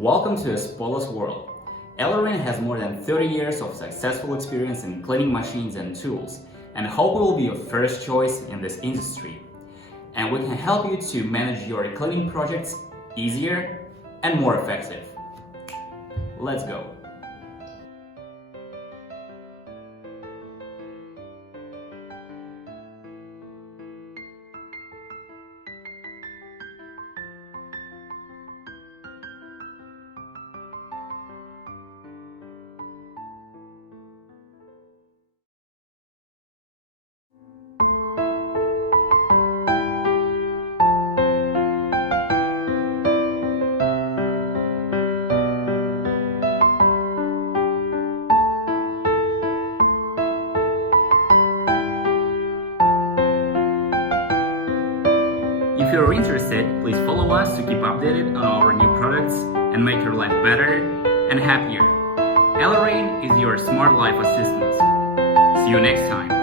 Welcome to Apollo's world. ELEREIN has more than 30 years of successful experience in cleaning machines and tools, and hope we will be your first choice in this industry. And we can help you to manage your cleaning projects easier and more effective. Let's go. If you're interested, please follow us to keep updated on our new products and make your life better and happier. ELEREIN is your smart life assistant. See you next time.